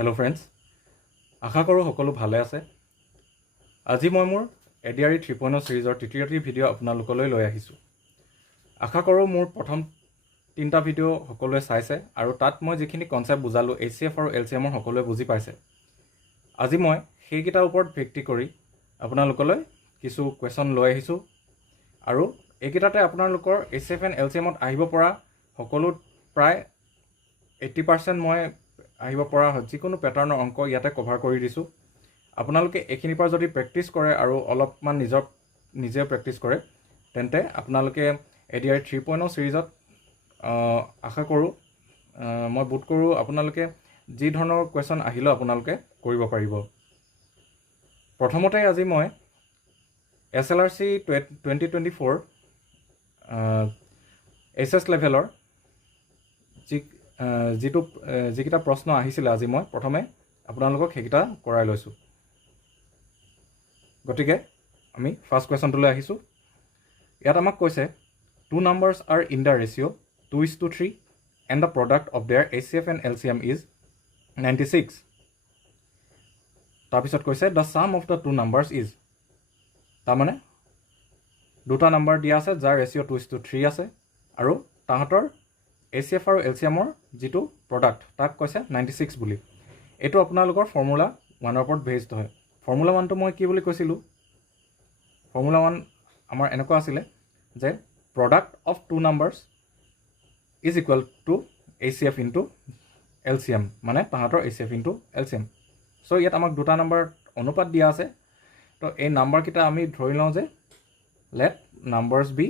Hello' friends, আশা কৰোঁ সকলো ভালে আছে। আজি মই মোৰ এডিআৰই 3.0 ছিৰিজৰ তৃতীয়টি ভিডিঅ' আপোনালোকলৈ লৈ আহিছোঁ। আশা কৰোঁ মোৰ প্ৰথম 3টা ভিডিঅ' সকলোৱে চাইছে আৰু তাত মই যিখিনি কনচেপ্ট বুজালোঁ HCF আৰু LCMৰ সকলোৱে বুজি পাইছে। আজি মই সেইকেইটাৰ ওপৰত ভিত্তি কৰি আপোনালোকলৈ কিছু কুৱেশ্যন লৈ আহিছোঁ আৰু এইকেইটাতে আপোনালোকৰ HCF এণ্ড LCMত আহিব পৰা সকলো প্ৰায় 80% মই আহিব পৰা যিকোনো পেটাৰ্ণৰ অংক ইয়াতে কভাৰ কৰি দিছোঁ। আপোনালোকে এইখিনিৰ পৰা যদি প্ৰেক্টিছ কৰে আৰু অলপমান নিজে প্ৰেক্টিছ কৰে তেন্তে আপোনালোকে এডিআৰই 3.0 ছিৰিজত আশা কৰোঁ মই বোধ কৰোঁ আপোনালোকে যি ধৰণৰ কুৱেশ্যন আহিলেও আপোনালোকে কৰিব পাৰিব। প্ৰথমতে আজি মই SLRC 2024 HS লেভেলৰ যিকেইটা প্ৰশ্ন আহিছিলে আজি মই প্ৰথমে আপোনালোকক সেইকেইটা কৰাই লৈছোঁ। গতিকে আমি ফাৰ্ষ্ট কুৱেশ্যনটোলৈ আহিছোঁ। ইয়াত আমাক কৈছে 2 numbers are in the ratio 2:3 and the product of their HCF and LCM is 96. তাৰপিছত কৈছে the sum of the 2 numbers is, তাৰমানে দুটা নাম্বাৰ দিয়া আছে যাৰ ৰেচিঅ' 2:3 আছে আৰু তাহাঁতৰ HCF আৰু LCMৰ যিটো প্ৰডাক্ট তাক কৈছে 96 বুলি। এইটো আপোনালোকৰ ফৰ্মুলা 1ৰ ওপৰত বেছড হয়। ফৰ্মুলা 1টো মই কি বুলি কৈছিলোঁ? ফৰ্মুলা 1 আমাৰ এনেকুৱা আছিলে যে product of 2 numbers is equal two HCF into LCM, মানে তাহাঁতৰ HCF ইনটু LCM। চ' ইয়াত আমাক দুটা নাম্বাৰ অনুপাত দিয়া আছে। তো এই নাম্বাৰকেইটা আমি ধৰি লওঁ যে late numbers B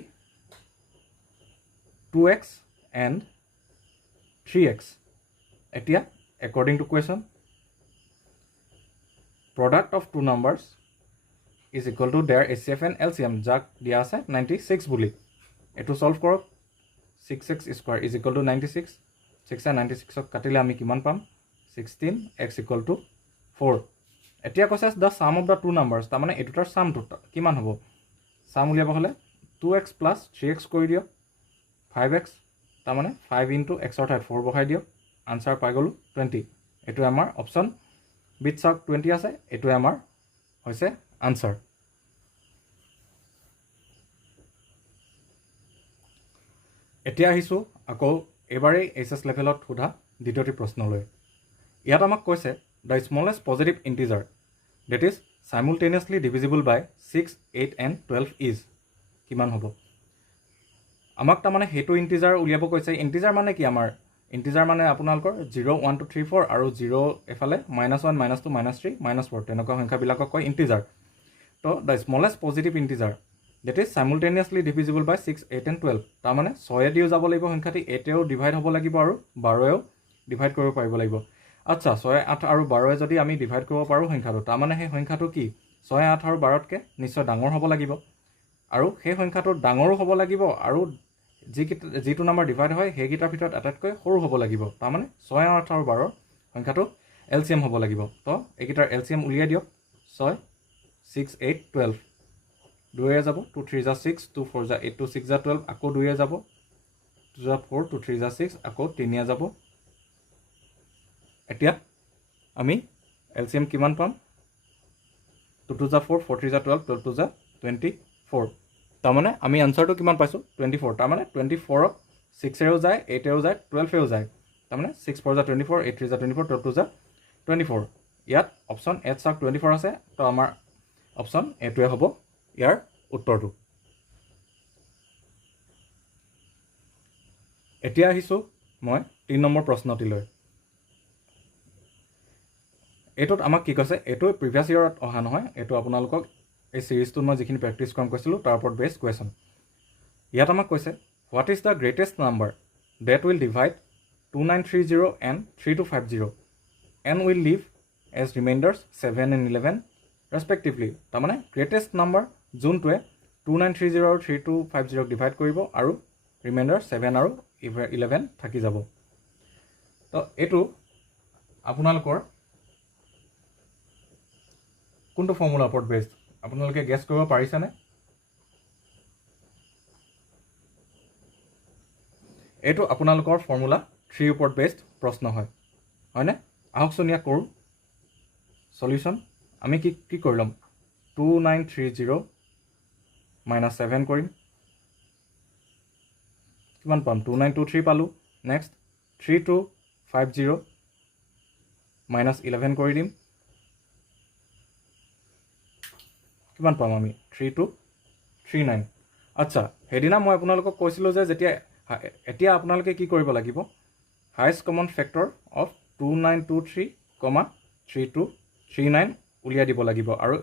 2x and 3x. এতিয়া according to question, product of 2 numbers is equal to their HCF and LCM, যাক দিয়া আছে 96 বুলি। এইটো সলভ কৰক। 6x square is equal to 96. 6 and 96ক কাটিলে আমি কিমান পাম? 16, x equal to 4. এতিয়া কৈছে the sum of the 2 numbers, তাৰমানে এই দুটাৰ চামটো কিমান হ'ব? চাম উলিয়াব হ'লে 2x plus 3x কৰি দিয়ক, 5x, তাৰমানে 5 into x ৰ ঠাইত 4 বহাই দিয়ক, আনচাৰ পাই গ'লোঁ 20। এইটোৱে আমাৰ অপশ্যন বিত চাওক 20 আছে, এইটোৱে আমাৰ হৈছে আনচাৰ। এতিয়া আহিছোঁ আকৌ এবাৰেই HS লেভেলত সোধা দ্বিতীয়টি প্ৰশ্নলৈ। ইয়াত আমাক কৈছে the smallest positive integer that is simultaneously divisible by 6, 8 and 12 is, কিমান হ'ব? আমাক তাৰমানে সেইটো ইণ্টিজাৰ উলিয়াব কৈছে। ইণ্টিজাৰ মানে কি? আমাৰ ইণ্টিজাৰ মানে আপোনালোকৰ 0, 1, 2, 3, 4 আৰু 0 এফালে -1, -2, -3, -4 তেনেকুৱা সংখ্যাবিলাকক কয় ইণ্টিজাৰ। তো the smallest positive integer that is simultaneously divisible by 6, 8 and 12, তাৰমানে 6 দিও যাব লাগিব সংখ্যাটি, 8এও ডিভাইড হ'ব লাগিব আৰু 12এও ডিভাইড কৰিব পাৰিব লাগিব। আচ্ছা, 6, 8 আৰু 12 যদি আমি ডিভাইড কৰিব পাৰোঁ সংখ্যাটো, তাৰমানে সেই সংখ্যাটো কি 6, 8 আৰু 12তকৈ নিশ্চয় ডাঙৰ হ'ব লাগিব আৰু সেই সংখ্যাটো ডাঙৰো হ'ব লাগিব আৰু যিটো নাম্বাৰ ডিভাইড হয় সেইকেইটাৰ ভিতৰত আটাইতকৈ সৰু হ'ব লাগিব। তাৰমানে 6, 8 আৰু 12 সংখ্যাটো LCM হ'ব লাগিব। তো এইকেইটাৰ LCM উলিয়াই দিয়ক। 6, 6, 8, 12, 2 যাব, 2, 3 = 6, 2, 4 = 8, 2, 6 = 12, আকৌ 2 যাব, 2 = 4, 2, 3 = 6, আকৌ 3 যাব। এতিয়া আমি LCM কিমান পাম? 2, 2 = 4, 4, 3 = 12, 12, 2 = 24। তাৰমানে আমি আনচাৰটো কিমান পাইছোঁ? 24। তাৰমানে 24ক 6এও যায়, 8এও যায়, 12এও যায়। তাৰমানে 6, 4 = 24, 8, 3 = 24, 12, 2 = 24। ইয়াত অপশ্যন এত চাওক 24 আছে, তো আমাৰ অপশ্যন এটোৱে হ'ব ইয়াৰ উত্তৰটো। এতিয়া আহিছোঁ মই 3 নম্বৰ প্ৰশ্নটিলৈ। এইটোত আমাক কি কৈছে? এইটো প্ৰিভিয়াছ ইয়েৰত অহা নহয়, এইটো আপোনালোকক এই ছিৰিজটোত মই যিখিনি প্ৰেক্টিছ কৰাম কৈছিলোঁ তাৰ ওপৰত বেষ্ট কুৱেশ্যন। ইয়াত আমাক কৈছে what is the greatest number that will divide 2930 and 3250 and will leave as remainders 7 and 11 respectively. তাৰমানে গ্ৰেটেষ্ট নাম্বাৰ যোনটোৱে 2930 আৰু 3250ক ডিভাইড কৰিব আৰু ৰিমাইণ্ডাৰ 7 আৰু 11 থাকি যাব। তো এইটো আপোনালোকৰ কোনটো ফৰ্মুলাৰ ওপৰত বেছড আপোনালোকে গেছ কৰিব পাৰিছেনে? এইটো আপোনালোকৰ ফৰ্মুলা 3 ওপৰত বেছড প্ৰশ্ন হয়নে? আহকচোন ইয়াক কৰোঁ সলিউশ্যন আমি কি কৰি ল'ম 2930 মাইনাছ 7 কৰিম কিমান পাম 2923 পালোঁ নেক্সট 3250 মাইনাছ 11 কৰি দিম কিমান পাম আমি 3239 আচ্ছা সেইদিনা মই আপোনালোকক কৈছিলোঁ যে যেতিয়া এতিয়া আপোনালোকে কি কৰিব লাগিব হায়েষ্ট কমন ফেক্টৰ অফ 2923, 3239 উলিয়াই দিব লাগিব আৰু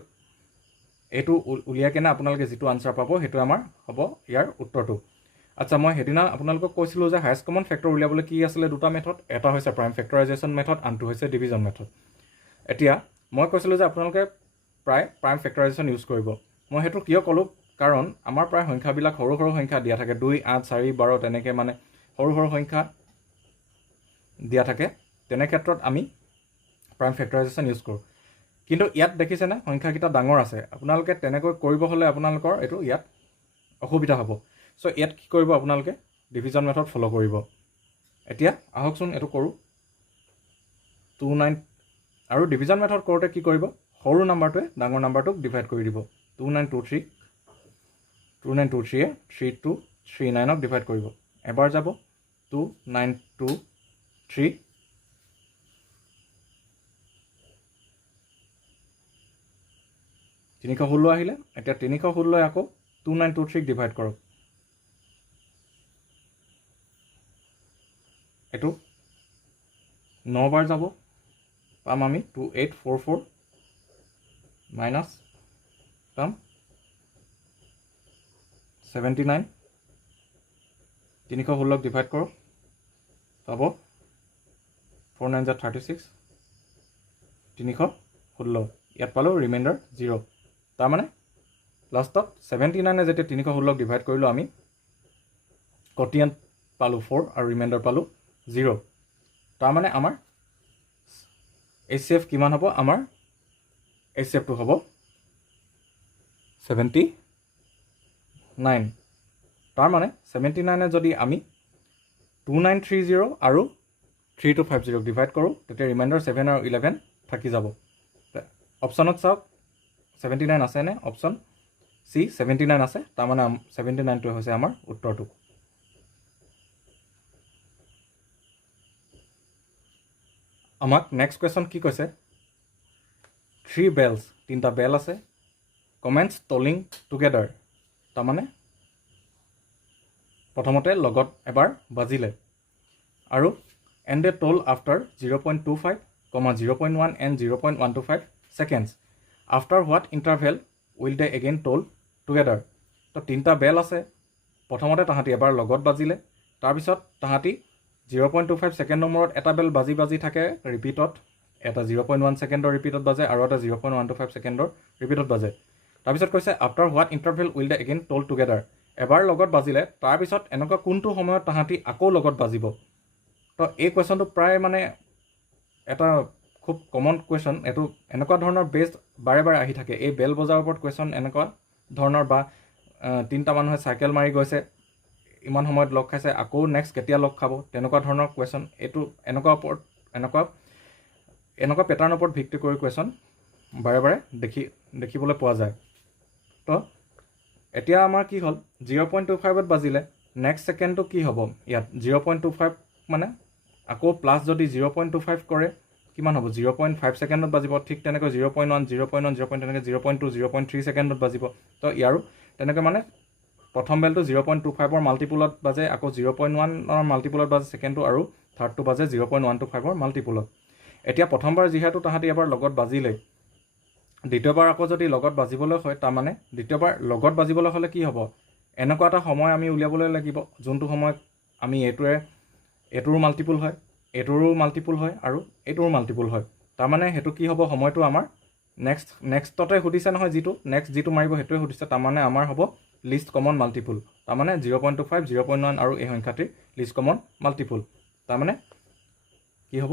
এইটো উলিয়াই কেনে আপোনালোকে যিটো আনচাৰ পাব সেইটো আমাৰ হ'ব ইয়াৰ উত্তৰটো আচ্ছা মই সেইদিনা আপোনালোকক কৈছিলোঁ যে হায়েষ্ট কমন ফেক্টৰ উলিয়াবলৈ কি আছিলে দুটা মেথড এটা হৈছে প্ৰাইম ফেক্টৰাইজেশ্যন মেথড আনটো হৈছে ডিভিজন মেথড এতিয়া মই কৈছিলোঁ যে আপোনালোকে প্ৰায় প্ৰাইম ফেক্টৰাইজেশ্যন ইউজ কৰিব মই সেইটো কিয় ক'লোঁ কাৰণ আমাৰ প্ৰায় সংখ্যাবিলাক সৰু সৰু সংখ্যা দিয়া থাকে 2 8 4 12 তেনেকৈ মানে সৰু সৰু সংখ্যা দিয়া থাকে তেনে ক্ষেত্ৰত আমি প্ৰাইম ফেক্টৰাইজেশ্যন ইউজ কৰোঁ কিন্তু ইয়াত দেখিছেনে সংখ্যাকেইটা ডাঙৰ আছে আপোনালোকে তেনেকৈ কৰিব হ'লে আপোনালোকৰ এইটো ইয়াত অসুবিধা হ'ব চ' ইয়াত কি কৰিব আপোনালোকে ডিভিজন মেথড ফ'ল' কৰিব এতিয়া আহকচোন এইটো কৰোঁ 29 আৰু ডিভিজন মেথড কৰোঁতে কি কৰিব সৰু নাম্বাৰটোৱে ডাঙৰ নাম্বাৰটোক ডিভাইড কৰি দিব 2923 2923 3239ক ডিভাইড কৰিব এবাৰ যাব 2923 316 আহিলে এতিয়া 316 আকৌ 2923ক ডিভাইড কৰক এইটো 9 বাৰ যাব পাম আমি 2844 মাইনাছ পাম 79 316ক ডিভাইড কৰক পাব 4 9 36 316 ইয়াত পালোঁ ৰিমাইণ্ডাৰ 0 তাৰমানে লাষ্টত 79 যেতিয়া 316ক ডিভাইড কৰিলোঁ আমি কটিয়েণ্ট পালোঁ 4 আৰু ৰিমাইণ্ডাৰ পালোঁ 0 তাৰমানে আমাৰ HCF কিমান হ'ব আমাৰ HCFটো হ'ব 79 তাৰমানে 79 যদি আমি 2930 আৰু 3250ক ডিভাইড কৰোঁ তেতিয়া ৰিমাইণ্ডাৰ 7 আৰু 11 থাকি যাব অপশ্যনত চাওক 79 আছেনে অপশ্যন চি 79 আছে তাৰমানে 79টো হৈছে আমাৰ উত্তৰটো আমাক নেক্সট কুৱেশ্যন কি কৈছে 3 bells 3টা বেল আছে কমেণ্টছ টলিং টুগেডাৰ তাৰমানে প্ৰথমতে লগত এবাৰ বাজিলে আৰু and a toll after 0.25, 0.1 and 0.125 seconds after what interval will they again toll together তো 3টা বেল আছে প্ৰথমতে তাহাঁতি এবাৰ লগত বাজিলে তাৰপিছত তাহাঁতি 0.25 ছেকেণ্ডৰ মূৰত এটা বেল বাজি বাজি থাকে ৰিপিটত এটা 0.1 ছেকেণ্ডৰ ৰিপিটত বাজে আৰু এটা 0.125 ছেকেণ্ডৰ ৰিপিটত বাজে তাৰপিছত কৈছে after what interval will they again toll together এবাৰ লগত বাজিলে তাৰপিছত এনেকুৱা কোনটো সময়ত তাহাঁতি আকৌ লগত বাজিব তো এই কুৱেশ্যনটো প্ৰায় মানে এটা খুব কমন কুৱেশ্যন এইটো এনেকুৱা ধৰণৰ বেষ্ট বাৰে বাৰে আহি থাকে এই বেল বজাৰ ওপৰত কুৱেশ্যন এনেকুৱা ধৰণৰ বা 3টা মানুহে চাইকেল মাৰি গৈছে ইমান সময়ত লগ খাইছে আকৌ নেক্সট কেতিয়া লগ খাব তেনেকুৱা ধৰণৰ কুৱেশ্যন এইটো এনেকুৱা পেটাৰ্ণৰ ওপৰত ভিত্তি কৰি কুৱেশ্যন বাৰে বাৰে দেখিবলৈ পোৱা যায় তো এতিয়া আমাৰ কি হ'ল 0.25ত বাজিলে নেক্সট ছেকেণ্ডটো কি হ'ব ইয়াত 0.25 মানে আকৌ প্লাছ যদি 0.25 কৰে কিমান হ'ব 0.5 ছেকেণ্ডত বাজিব ঠিক তেনেকৈ 0.1 তেনেকৈ 0.2 0.3 ছেকেণ্ডত বাজিব তো ইয়াৰো তেনেকৈ মানে প্ৰথম বেলটো 0.25ৰ মাল্টিপুলত বাজে আকৌ 0.1ৰ মাল্টিপুলত বাজে ছেকেণ্ডটো আৰু থাৰ্ডটো বাজে 0.125ৰ মাল্টিপুলত এতিয়া প্ৰথমবাৰ যিহেতু তাহাঁতি এবাৰ লগত বাজিলে দ্বিতীয়বাৰ আকৌ যদি লগত বাজিবলৈ হয় তাৰমানে দ্বিতীয়বাৰ লগত বাজিবলৈ হ'লে কি হ'ব এনেকুৱা এটা সময় আমি উলিয়াবলৈ লাগিব যোনটো সময়ত আমি এইটোৰো মাল্টিপুল হয় এইটোৰো মাল্টিপুল হয় আৰু এইটোৰো মাল্টিপুল হয় তাৰমানে সেইটো কি হ'ব সময়টো আমাৰ নেক্সটতে সুধিছে নহয় যিটো মাৰিব সেইটোৱে সুধিছে তাৰমানে আমাৰ হ'ব লিষ্ট কমন মাল্টিপুল তাৰমানে 0.25 0.1 আৰু এই সংখ্যাটিৰ লিষ্ট কমন মাল্টিপুল তাৰমানে কি হ'ব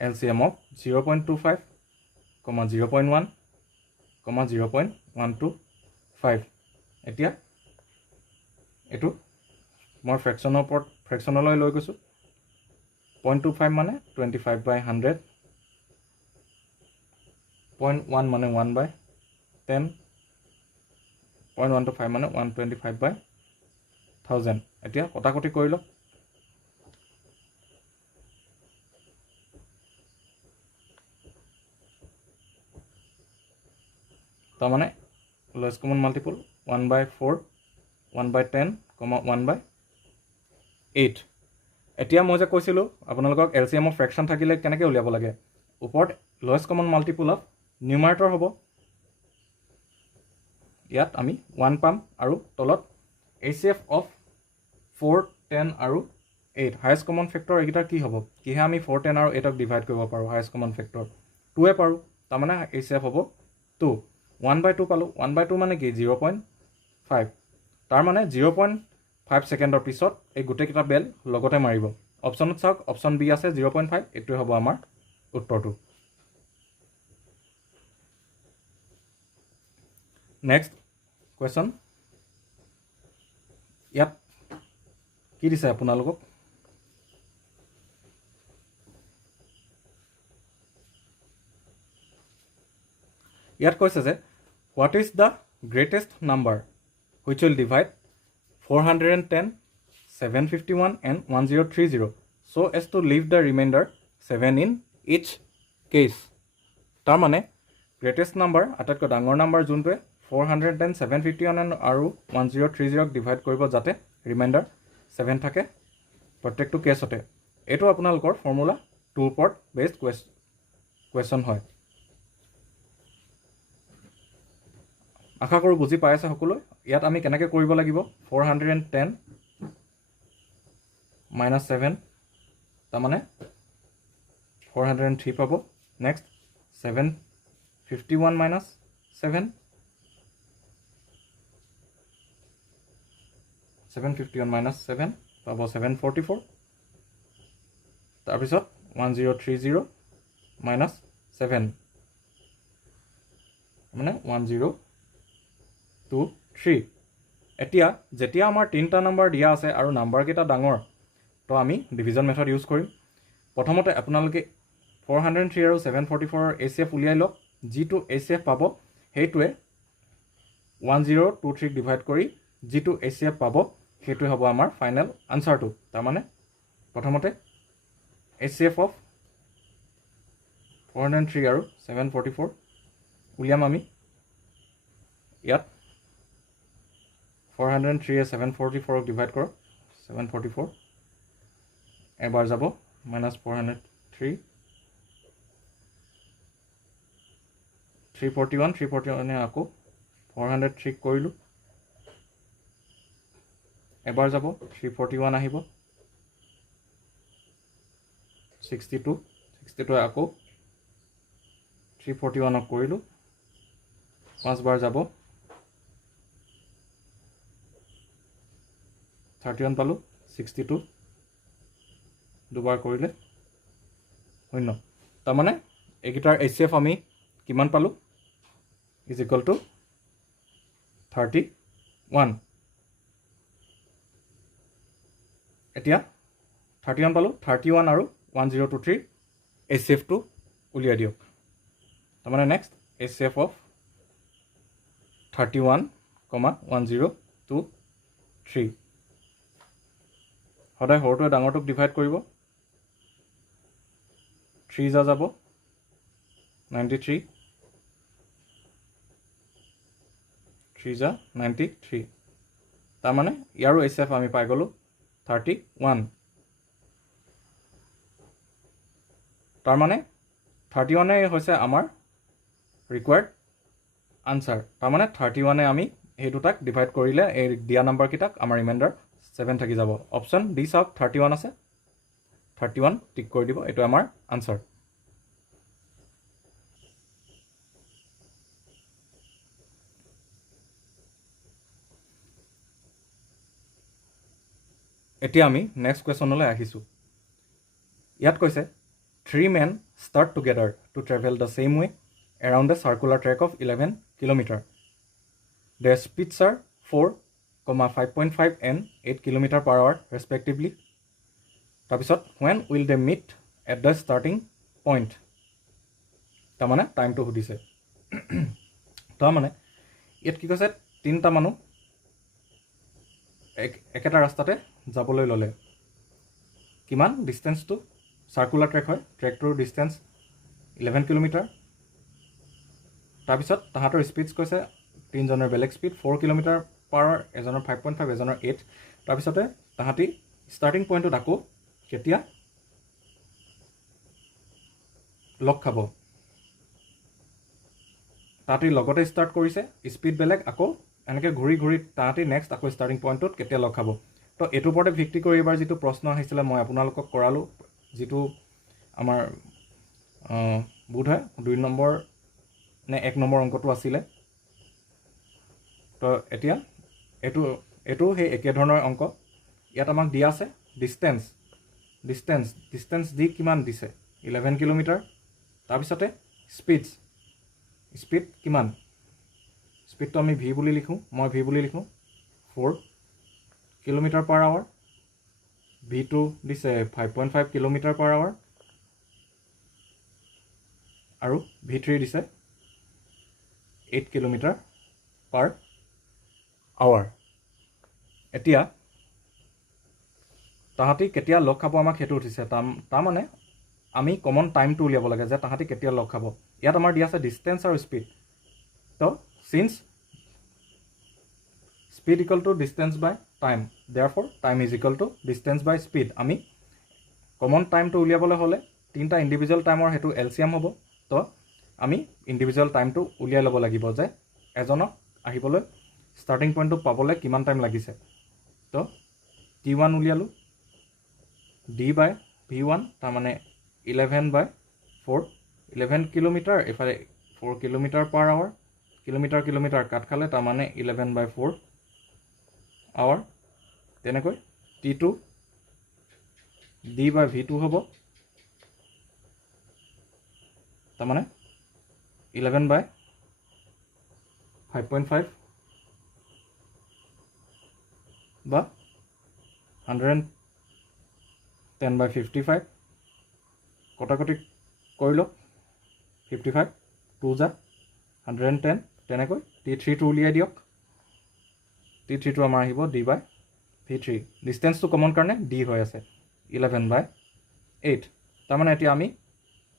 LCM of 0.25, 0.1, 0.125 এতিয়া এইটো মই ফ্ৰেকশ্যনৰ ওপৰত ফ্ৰেকশ্যনলৈ লৈ গৈছোঁ 0.25 মানে 25/100, 0.1 মানে 1/10, 0.125 মানে 125/1000. এতিয়া কটাকটি কৰি লওক। তাৰমানে লোৱেষ্ট কমন মাল্টিপুল 1/4, 1/10, 1/8. এতিয়া মই যে কৈছিলোঁ আপোনালোকক LCM অফ ফ্ৰেকশ্যন থাকিলে কেনেকৈ উলিয়াব লাগে। ওপৰত লোৱেষ্ট কমন মাল্টিপুল অফ নিউমাৰেটৰ হ'ব, ইয়াত আমি 1 পাম, আৰু তলত HCF অফ 4, 10 আৰু 8 হায়েষ্ট কমন ফেক্টৰ। এইকেইটাৰ কি হ'ব, কিহে আমি 4, 10 আৰু 8ক ডিভাইড কৰিব পাৰোঁ হায়েষ্ট কমন ফেক্টৰ 2 পাৰোঁ। তাৰমানে HCF হ'ব 2। 1/2 পালোঁ, 1/2 মানে কি 0.5, তাৰমানে 0.5 ছেকেণ্ডৰ পিছত এই গোটেইকেইটা বেল লগতে মাৰিব। অপশ্যনত চাওক, অপশ্যন বি আছে 0.5, এইটোৱে হ'ব আমাৰ উত্তৰটো। নেক্সট কুৱেশ্যন, ইয়াত কি দিছে আপোনালোকক, ইয়াত কৈছে যে what is the greatest number which will divide 410, 751 and 1030 so as to leave the remainder 7 in each case. তাৰমানে গ্ৰেটেষ্ট নাম্বাৰ, আটাইতকৈ ডাঙৰ নাম্বাৰ যোনটোৱে 410, 751 আৰু 1030ক ডিভাইড কৰিব যাতে ৰিমাইণ্ডাৰ 7 থাকে প্ৰত্যেকটো কেছতে। এইটো আপোনালোকৰ ফৰ্মুলা 2ৰ ওপৰত বেছড কুৱেশ্যন হয়। আশা কৰোঁ বুজি পাই আছে সকলোৱে। ইয়াত আমি কেনেকৈ কৰিব লাগিব, 410 - 7, তাৰমানে 403 পাব। নেক্সট 751 - 7, 751 - 7 পাব 744। তাৰপিছত 1030 - 7 মানে 1023। এতিয়া যেতিয়া আমাৰ 3টা নাম্বাৰ দিয়া আছে আৰু নাম্বাৰকেইটা ডাঙৰ, তো আমি ডিভিজন মেথড ইউজ কৰিম। প্ৰথমতে আপোনালোকে 403 আৰু 744ৰ HCF উলিয়াই লওক। যিটো HCF পাব সেইটোৱে 1023ক ডিভাইড কৰি যিটো HCF পাব সেইটোৱে হ'ব আমাৰ ফাইনেল আনচাৰটো। তাৰমানে প্ৰথমতে HCF অফ 403 আৰু 744 উলিয়াম আমি। ইয়াত 403 744ক ডিভাইড কৰক, 744 এবাৰ যাব -403, 341, 341 আকৌ 403 কৰিলোঁ, এবাৰ যাব 341 আহিব, 62, 62 আকৌ 341ক কৰিলোঁ, 5 বাৰ যাব 31 পালোঁ, 62 দুবাৰ কৰিলে 0। তাৰমানে এইকেইটাৰ HCF আমি কিমান পালোঁ, ইজ ইকুৱেল টু 31। এতিয়া 31 পালোঁ, 31 আৰু 1023 HCFটো উলিয়াই দিয়ক। তাৰমানে নেক্সট HCF অফ 31, 1023। সদায় সৰুটোৱে ডাঙৰটোক ডিভাইড কৰিব। 3 যা যাব 93, 3 যা 93। তাৰমানে ইয়াৰো HCF আমি পাই গ'লোঁ 31। তাৰমানে 31 হৈছে আমাৰ ৰিকুৱাৰ্ড আনচাৰ। তাৰমানে 31 আমি সেই দুটাক ডিভাইড কৰিলে এই দিয়া নাম্বাৰকেইটাক আমাৰ ৰিমাইণ্ডাৰ 7 থাকি যাব। অপশ্যন ডি চাওক, 31 আছে, 31 টিক কৰি দিব, এইটো আমাৰ আনচাৰ। এতিয়া আমি নেক্সট কুৱেশ্যনলৈ আহিছোঁ। ইয়াত কৈছে 3 men start together to travel the same way around a circular track of 11 kilometers. Their speeds are 4, 5.5 and 8 km/h respectively. তাৰপিছত when will they meet at the starting point, তাৰমানে টাইমটো সুধিছে। তাৰমানে ইয়াত কি কৈছে, তিনিটা মানুহ একেটা ৰাস্তাতে যাবলৈ ল'লে। কিমান ডিষ্টেঞ্চটো, চাৰ্কুলাৰ ট্ৰেক হয়, ট্ৰেকটোৰ ডিষ্টেঞ্চ 11 কিলোমিটাৰ। তাৰপিছত তাহাঁতৰ স্পীডছ কৈছে তিনিজনৰ বেলেগ স্পীড 4 কিলোমিটাৰ পাৰ আৱাৰ, এজনৰ 5.5, এজনৰ 8। তাৰপিছতে তাহাঁতি ষ্টাৰ্টিং পইণ্টত আকৌ কেতিয়া লগ খাব, তাহাঁতি লগতে ষ্টাৰ্ট কৰিছে, স্পীড বেলেগ, আকৌ এনেকৈ ঘূৰি ঘূৰি তাহাঁতি নেক্সট আকৌ ষ্টাৰ্টিং পইণ্টত কেতিয়া লগ খাব। তো এইটোৰ ওপৰতে ভিত্তি কৰি এইবাৰ যিটো প্ৰশ্ন আহিছিলে মই আপোনালোকক কৰালোঁ, যিটো আমাৰ বোধ হয় 2 নম্বৰ নে 1 নম্বৰ অংকটো আছিলে। তো এতিয়া এইটো সেই একে ধৰণৰ অংক। ইয়াত আমাক দিয়া আছে ডিষ্টেঞ্চ দি কিমান দিছে 11 কিলোমিটাৰ। তাৰপিছতে স্পীড কিমান, স্পীডটো আমি ভি বুলি লিখোঁ, মই ভি বুলি লিখোঁ 4 কিলোমিটাৰ পাৰ আৱাৰ। ভিটো দিছে 5.5 কিলোমিটাৰ পাৰ আৱাৰ আৰু V3 দিছে 8 কিলোমিটাৰ পাৰ আৱাৰ। এতিয়া তাহাঁতি কেতিয়া লগ খাব আমাক সেইটো উঠিছে, তাৰমানে আমি কমন টাইমটো উলিয়াব লাগে যে তাহাঁতি কেতিয়া লগ খাব। ইয়াত আমাৰ দিয়া আছে ডিষ্টেঞ্চ আৰু স্পীড। তো since speed equal to distance by time, therefore time is equal to distance by speed. আমি কমন টাইমটো উলিয়াবলৈ হ'লে তিনিটা ইণ্ডিভিজুৱেল টাইমৰ সেইটো এলচিয়াম হ'ব। তো আমি ইণ্ডিভিজুৱেল টাইমটো উলিয়াই ল'ব লাগিব যে এজনক আহিবলৈ ষ্টাৰ্টিং পইণ্টটো পাবলৈ কিমান টাইম লাগিছে। তো T1 উলিয়ালোঁ, D বাই V1, তাৰমানে 11/4, 11 কিলোমিটাৰ, এফালে 4 কিলোমিটাৰ পাৰ আৱাৰ, কিলোমিটাৰ কাট খালে তাৰমানে 11/4 আৱাৰ। তেনেকৈ T2 D বাই V2 হ'ব, তাৰমানে 11/5.5 বা 110/55। কটাকটি কৰি লওক, 55 2 যা 110। তেনেকৈ T3টো উলিয়াই দিয়ক, T3টো আমাৰ আহিব D বাই V3। ডিষ্টেঞ্চটো কমন কাৰণে D হৈ আছে 11/8। তাৰমানে এতিয়া আমি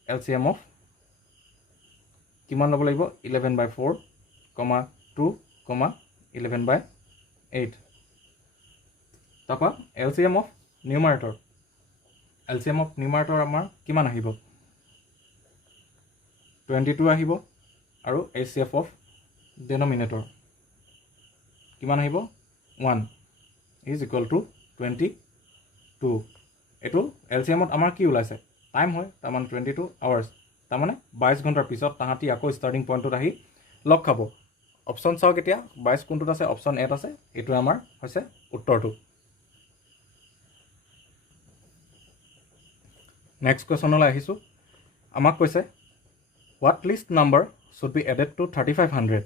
LCM অফ কিমান ল'ব লাগিব, 11/4, 2, 11/8। তাৰপৰা LCM অফ নিউমাৰেটৰ আমাৰ কিমান আহিব, 22 আহিব। আৰু HCF অফ ডেনমিনেটৰ কিমান আহিব, 1 ইজ ইকুৱেল টু 22। এইটো LCMত আমাৰ কি ওলাইছে, টাইম হয়, তাৰমানে 22 আৱাৰ্ছ, তাৰমানে 22 ঘণ্টাৰ পিছত তাহাঁতি আকৌ ষ্টাৰ্টিং পইণ্টত আহি লগ খাব। অপশ্যন চাওক এতিয়া 22 কোনটোত আছে, অপশ্যন এত আছে, এইটোৱে আমাৰ হৈছে উত্তৰটো। নেক্সট কুৱেশ্যনলৈ আহিছোঁ। আমাক কৈছে what least number should be added to 3500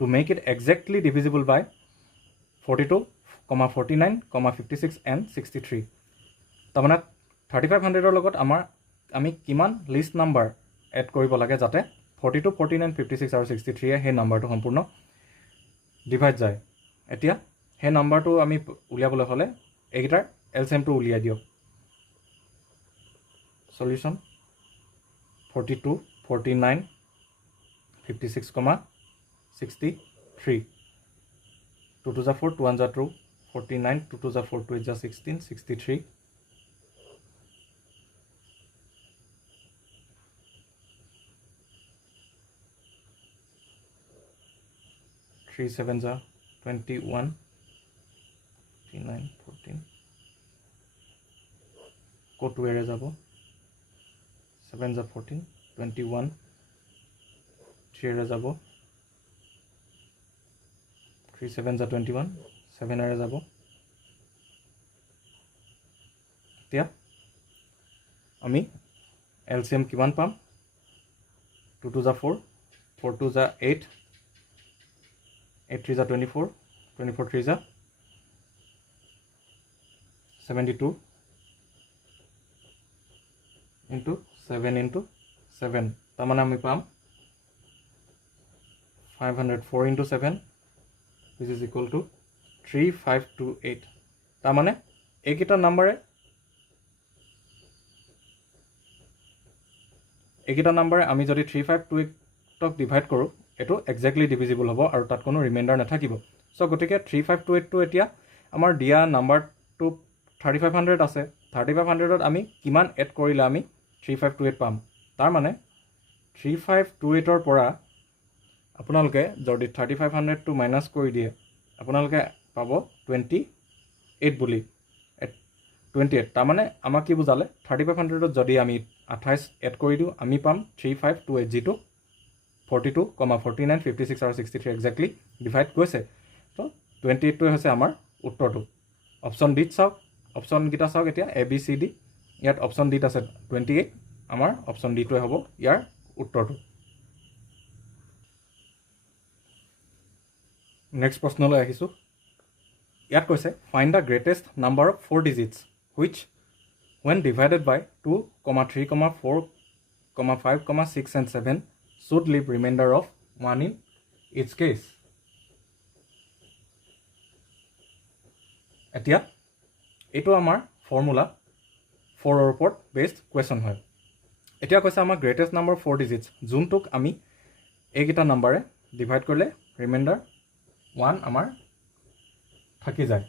to make it exactly divisible by 42, 49, 56 and 63। তাৰমানে 3500ৰ লগত আমি কিমান লিষ্ট নাম্বাৰ এড কৰিব লাগে যাতে 42, 49, 56 আৰু 63 সেই নাম্বাৰটো সম্পূৰ্ণ ডিভাইড যায়। এতিয়া সেই নাম্বাৰটো আমি উলিয়াবলৈ হ'লে এইকেইটাৰ এলচিএমটো উলিয়াই দিয়ক। Solution 42, 49, 56, 63। 2 to the 4, 2 1 2, 49, 2 to the 4, 2 is 16, 63। 3 7 is 21, 39, 14। Go to where is 7 is 14, 21, 3 is 3 7 is 21, 7 is এতিয়া আমি LCM কিমান পাম, 2 to the 4, 4 to the 8, 8 3 is 24, 24 3 is 72, into 7 into 7 তাৰমানে আমি পাম 504 into 7 which is equal to 3528 তাৰমানে এইকেইটা নাম্বাৰে আমি যদি 3528ক ডিভাইড কৰোঁ এইটো এক্সেক্টলি ডিভিজিবল হ'ব আৰু তাত কোনো ৰিমাইণ্ডাৰ নাথাকিব চ' গতিকে 3528টো এতিয়া আমাৰ দিয়া নাম্বাৰটো 3500 আছে 3500ত আমি কিমান এড কৰিলে আমি 3528 পাম তাৰমানে 3528ৰ পৰা আপোনালোকে যদি 3500টো মাইনাছ কৰি দিয়ে আপোনালোকে পাব 28 বুলি 28 তাৰমানে আমাক কি বুজালে 3500ত যদি আমি 28 এড কৰি দিওঁ আমি পাম 3528 যিটো 42, 49, 56 আৰু 63 এক্সেক্টলি ডিভাইড গৈছে তো 28টোৱে হৈছে আমাৰ উত্তৰটো অপশ্যন ডিত চাওক অপশ্যনকেইটা চাওক এতিয়া এ বি চি ডি ইয়াত অপশ্যন ডিত আছে 28 আমাৰ অপশ্যন ডিটোৱে হ'ব ইয়াৰ উত্তৰটো নেক্সট প্ৰশ্নলৈ আহিছোঁ ইয়াত কৈছে find the greatest number of 4 digits which when divided by 2, 3, 4, 5, 6 and 7 should leave remainder of 1 in each case. এতিয়া এইটো আমাৰ ফৰ্মুলা 4ৰ ওপৰত বেছড কুৱেশ্যন হয় এতিয়া কৈছে আমাৰ গ্ৰেটেষ্ট নাম্বাৰ 4 ডিজিটছ যোনটোক আমি এইকেইটা নাম্বাৰে ডিভাইড কৰিলে ৰিমাইণ্ডাৰ 1 আমাৰ থাকি যায়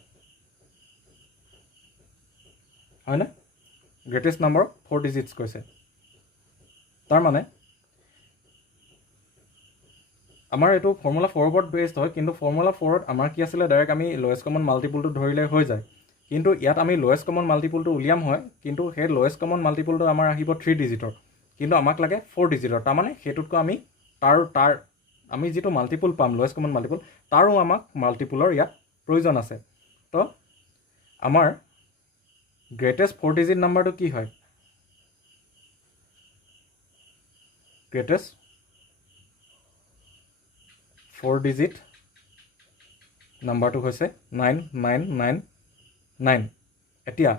হয়নে গ্ৰেটেষ্ট নাম্বাৰ 4 ডিজিটছ কৈছে তাৰমানে আমাৰ এইটো ফৰ্মুলা 4ৰ ওপৰত বেছড হয় কিন্তু ফৰ্মুলা 4ত আমাৰ কি আছিলে ডাইৰেক্ট আমি লোৱেষ্ট কমন মাল্টিপুলটো ধৰিলে হৈ যায় কিন্তু ইয়াত আমি লোৱেষ্ট কমন মাল্টিপুলটো উলিয়াম হয় কিন্তু সেই লোৱেষ্ট কমন মাল্টিপুলটো আমাৰ আহিব 3 ডিজিটৰ কিন্তু আমাক লাগে 4 ডিজিটৰ তাৰমানে সেইটোতকৈ আমি তাৰ আমি যিটো মাল্টিপুল পাম লোৱেষ্ট কমন মাল্টিপুল তাৰো আমাক মাল্টিপুলৰ ইয়াত প্ৰয়োজন আছে তো আমাৰ গ্ৰেটেষ্ট 4 ডিজিট নাম্বাৰটো কি হয় গ্ৰেটেষ্ট 4 ডিজিট নাম্বাৰটো হৈছে 9999 এতিয়া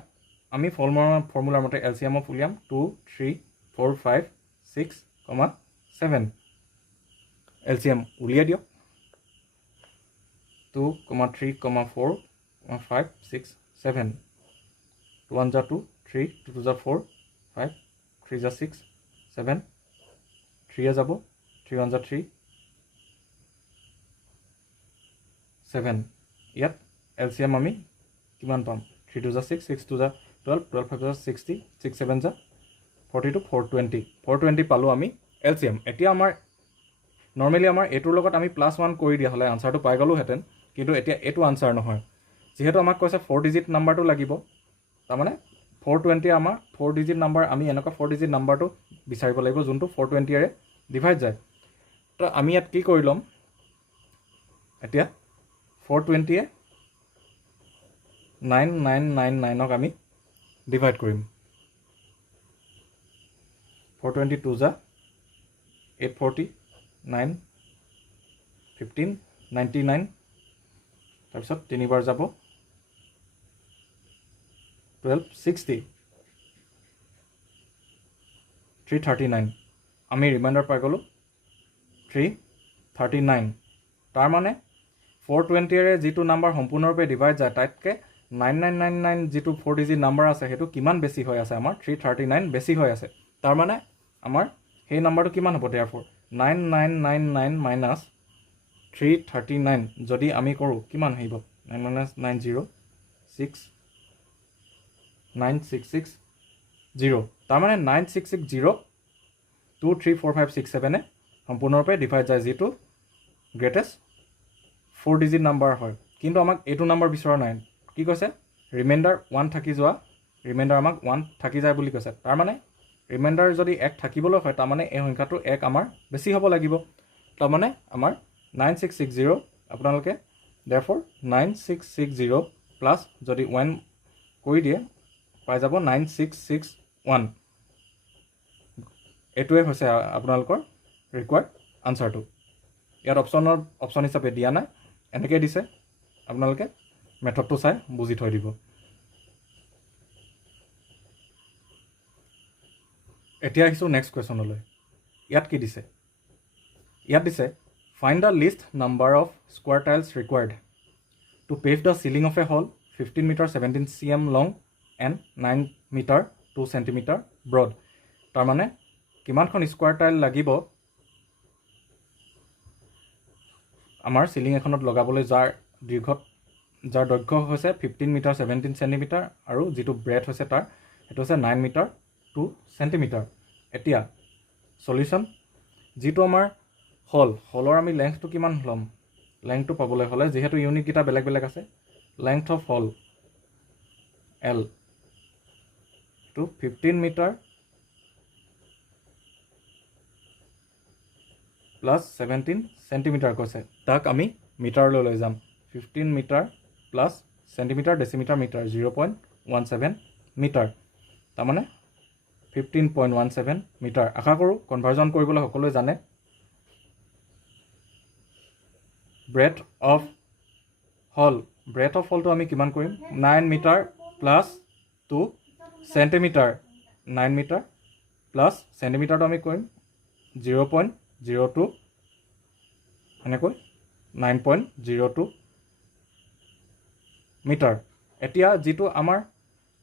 আমি ফৰ্মুলাৰ মতে এলচিএম অফ উলিয়াম 2 3 4 5 6, 7 এলচিএম উলিয়াই দিয়ক 2, 3, 4, 5, 6, 7 2 1 2 3 2 2 4 5 3 6 7 3 যাব 3 1 3 7 ইয়াত এলচিএম আমি কিমান পাম 3 2 6 6 2 12 12 5 60 6 7 42 420 420 পালোঁ আমি এলচিএম এতিয়া আমাৰ নৰ্মেলি আমাৰ এইটোৰ লগত আমি +1 কৰি দিয়া হ'লে আনচাৰটো পাই গ'লোহেঁতেন কিন্তু এতিয়া এইটো আনচাৰ নহয় যিহেতু আমাক কৈছে 4 ডিজিট নাম্বাৰটো লাগিব তাৰমানে 420 আমাৰ 4 ডিজিট নাম্বাৰ আমি এনেকুৱা 4 ডিজিট নাম্বাৰটো বিচাৰিব লাগিব যোনটো 420ৰে ডিভাইড যায় তো আমি ইয়াত কি কৰি ল'ম এতিয়া 420য়ে 9999ক আমি ডিভাইড কৰিম 422 যা 840 9 15 99 তাৰপিছত তিনিবাৰ যাব 1260 339 আমি ৰিমাইণ্ডাৰ পাই গ'লোঁ 339 তাৰমানে 420ৰে যিটো নাম্বাৰ সম্পূৰ্ণৰূপে ডিভাইড যায় তাতকৈ 9999 যিটো 4 ডিজিট নাম্বাৰ আছে সেইটো কিমান বেছি হৈ আছে আমাৰ 339 বেছি হৈ আছে তাৰমানে আমাৰ সেই নাম্বাৰটো কিমান হ'ব therefore 9999 minus 339 যদি আমি কৰোঁ কিমান আহিব 9 minus 90 6 9660 তাৰমানে 9660 2 3 4 5 6 7 সম্পূৰ্ণৰূপে ডিভাইড যায় যিটো গ্ৰেটেষ্ট 4 ডিজিট নাম্বাৰ হয় কিন্তু আমাক এইটো নাম্বাৰ বিচৰা নাই কি কৈছে ৰিমাইণ্ডাৰ 1 থাকি যোৱা ৰিমাইণ্ডাৰ আমাক 1 থাকি যায় বুলি কৈছে তাৰমানে ৰিমাইণ্ডাৰ যদি 1 থাকিবলৈ হয় তাৰমানে এই সংখ্যাটো 1 আমাৰ বেছি হ'ব লাগিব তাৰমানে আমাৰ 9660 আপোনালোকে therefore 9660 প্লাছ যদি 1 কৰি দিয়ে পাই যাব 9661 এইটোৱে হৈছে আপোনালোকৰ ৰিকুৱাৰ্ড আনচাৰটো ইয়াত অপশ্যন হিচাপে দিয়া নাই এনেকৈ দিছে আপোনালোকে মেথডটো চাই বুজি থৈ দিব এতিয়া আহিছোঁ নেক্সট কুৱেশ্যনলৈ। ইয়াত কি দিছে? ইয়াত দিছে find the least number of square tiles required to pave the ceiling of a hall 15 metre 17 cm long and 9 metre 2 centimetre broad. তাৰমানে কিমানখন স্কোৱাৰ টাইল লাগিব আমাৰ চিলিং এখনত লগাবলৈ, যাৰ দৈৰ্ঘ্য হৈছে 15 মিটাৰ 17 চেণ্টিমিটাৰ আৰু যিটো ব্ৰেড হৈছে তাৰ সেইটো হৈছে 9 মিটাৰ 2 চেণ্টিমিটাৰ। এতিয়া সলিউশ্যন, যিটো আমাৰ হলৰ আমি লেংথটো কিমান ল'ম? লেংথটো পাবলৈ হ'লে যিহেতু ইউনিটকেইটা বেলেগ বেলেগ আছে, লেংথ অফ হল এল টো 15 মিটাৰ প্লাছ 17 চেণ্টিমিটাৰ কৈছে, তাক আমি মিটাৰলৈ লৈ যাম। 15 metre plus centimetre decimetre metre 0.17 metre, তাৰমানে 15.17 মিটাৰ। আশা কৰোঁ কনভাৰ্জন কৰিবলৈ সকলোৱে জানে। ব্ৰেড অফ হলটো আমি কিমান কৰিম? 9 metre plus 2 centimetre. 9 metre plus চেণ্টিমিটাৰটো আমি কৰিম 0.02, এনেকৈ 9.02 মিটাৰ। এতিয়া যিটো আমাৰ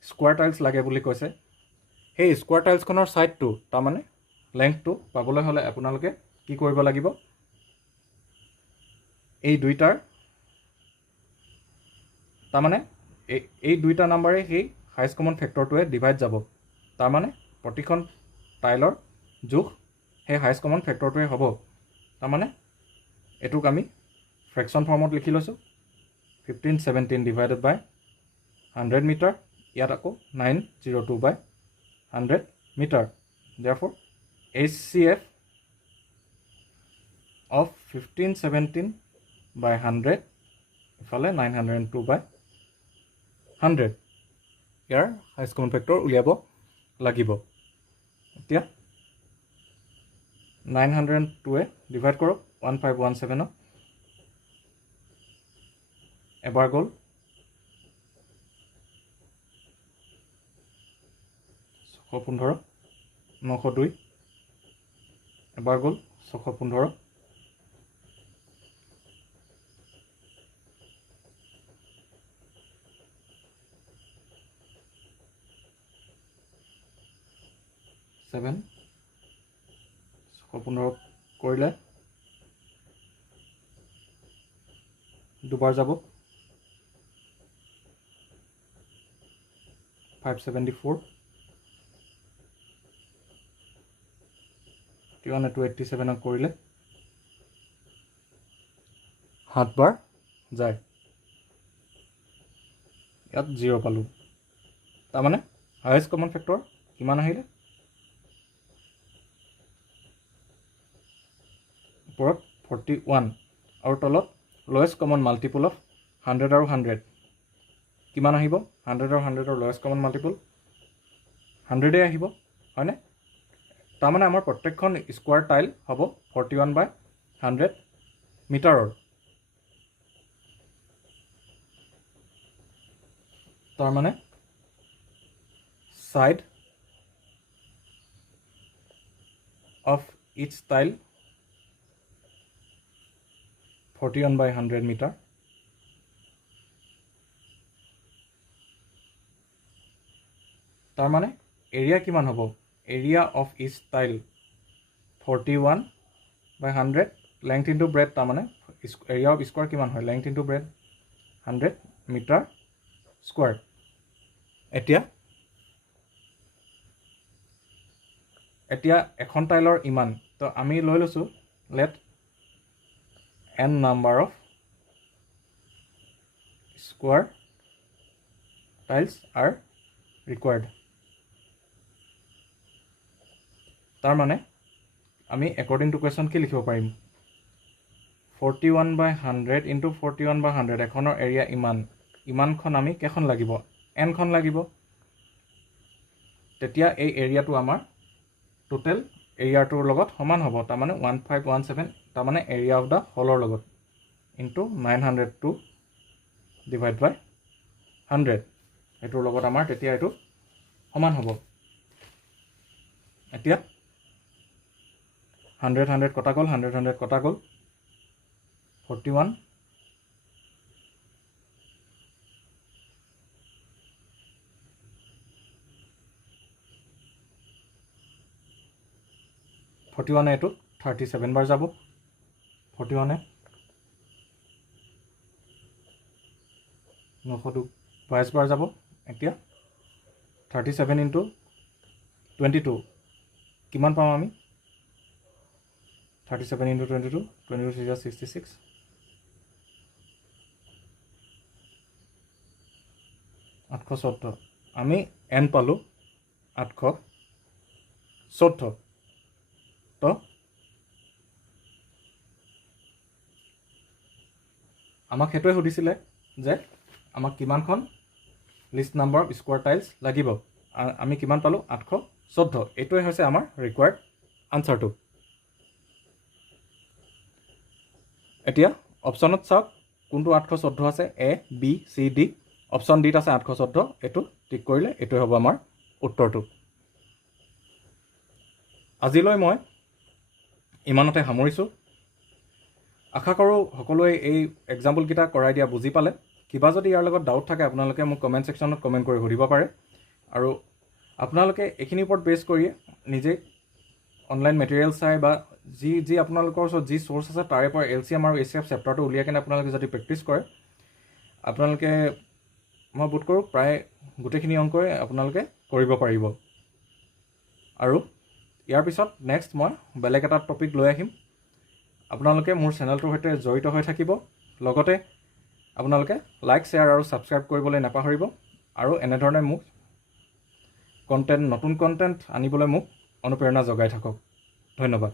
স্কোৱাৰ টাইলছ লাগে বুলি কৈছে, সেই স্কোৱাৰ টাইলছখনৰ ছাইডটো তাৰমানে লেংথটো পাবলৈ হ'লে আপোনালোকে কি কৰিব লাগিব? এই দুইটাৰ তাৰমানে এই দুইটা নাম্বাৰে সেই হাইষ্ট কমন ফেক্টৰটোৱে ডিভাইড যাব। তাৰমানে প্ৰতিখন টাইলৰ জোখ সেই হাইষ্ট কমন ফেক্টৰটোৱে হ'ব। তাৰমানে এইটোক আমি ফ্ৰেকশ্যন ফৰ্মত লিখি লৈছোঁ, 1517 ডিভাইডেড বাই 100 মিটাৰ। ইয়াত আকৌ 902 বাই 100 metre. therefore HCF of 1517 by 100 ইফালে 902 by 100, year highest common factor উলিয়াব লাগিব। এতিয়া 902ৱে ডিভাইড কৰক 1517ক, এবাৰ গ'ল 615, 902 এবাৰ গ'ল 615, ছেভেন 615 কৰিলে দুবাৰ যাব 574, 287 কৰিলে 7 বাৰ যায়। ইয়াত 0 পালোঁ। তাৰমানে হাইষ্ট কমন ফেক্টৰ কিমান আহিলে? ওপৰত 41 আৰু তলত লয়েষ্ট কমন মাল্টিপুল অফ 100 আৰু 100 কিমান আহিব? 100 আৰু 100ৰ লয়েষ্ট কমন মাল্টিপুল 100 আহিব, হয়নে? তাৰমানে আমাৰ প্ৰত্যেকখন স্কোৱাৰ টাইল হ'ব 41 বাই 100 মিটাৰৰ। তাৰমানে side of each tile 41 by 100 metre. তাৰমানে এৰিয়া কিমান হ'ব? Area of each tile 41 by 100, length into breadth, তাৰমানে এৰিয়া অফ স্কোৱাৰ কিমান হয়? Length into breadth 100 metre square. এতিয়া এখন টাইলৰ ইমান, তো আমি লৈ লৈছোঁ let n number of square tiles are required. তাৰমানে আমি একৰ্ডিং টু কুৱেশ্যন কি লিখিব পাৰিম? 41 বাই 100 ইনটু 41 বাই 100, এখনৰ এৰিয়া ইমানখন আমি কেইখন লাগিব? nখন লাগিব। তেতিয়া এই এৰিয়াটো আমাৰ টোটেল এৰিয়াটোৰ লগত সমান হ'ব, তাৰমানে 1517, তাৰমানে এৰিয়া অফ দ্য হলৰ লগত ইনটু 902 ডিভাইড বাই 100, এইটোৰ লগত আমাৰ তেতিয়া এইটো সমান হ'ব। এতিয়া 100 কটা গ'ল, 100 কটা গ'ল, 41, 41 এইটো 37 বাৰ যাব, 41 922 বাৰ যাব। এতিয়া 37 × 22 কিমান পাম আমি? 37 × 22, 22 × 66, $814। আমি n পালোঁ 814। তো আমাক সেইটোৱে সুধিছিলে যে আমাক কিমানখন list number of square tiles লাগিব। আমি কিমান পালোঁ? 814। এইটোৱে হৈছে আমাৰ ৰিকুৱাৰ্ড আনচাৰটো। এতিয়া অপশ্যনত চাওক কোনটো 814 আছে, A, B, C, D। Option ডিত আছে 814। এইটো টিক কৰিলে এইটোৱে হ'ব আমাৰ উত্তৰটো। আজিলৈ মই ইমানতে সামৰিছোঁ। আশা কৰোঁ সকলোৱে এই এক্সাম্পলকেইটা কৰাই দিয়া বুজি পালে। কিবা যদি ইয়াৰ লগত ডাউট থাকে আপোনালোকে মোক কমেণ্ট ছেকশ্যনত কমেণ্ট কৰি সুধিব পাৰে। আৰু আপোনালোকে এইখিনিৰ ওপৰত বেছ কৰি নিজে অনলাইন মেটেৰিয়েল চাই বা যি আপোনালোকৰ ওচৰত যি চ'ৰ্চ আছে তাৰে পৰা LCM আৰু ACF চেপ্টাৰটো উলিয়াই কিনে আপোনালোকে যদি প্ৰেক্টিছ কৰে, আপোনালোকে মই বোধ কৰোঁ প্ৰায় গোটেইখিনি অংকই আপোনালোকে কৰিব পাৰিব। আৰু ইয়াৰ পিছত নেক্সট মই বেলেগ এটা টপিক লৈ আহিম। আপোনালোকে মোৰ চেনেলটোৰ সৈতে জড়িত হৈ থাকিব। লগতে আপোনালোকে লাইক, শ্বেয়াৰ আৰু ছাবস্ক্ৰাইব কৰিবলৈ নাপাহৰিব। আৰু এনেধৰণে মোক নতুন কণ্টেণ্ট আনিবলৈ মোক অনুপ্ৰেৰণা জগাই থাকক। ধন্যবাদ।